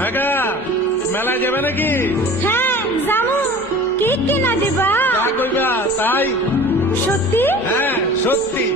একা মেলায় যাবে নাকি? হ্যাঁ জামু, কেক কিনা দিবা? যা কইবা তাই। সত্যি? হ্যাঁ সত্যি।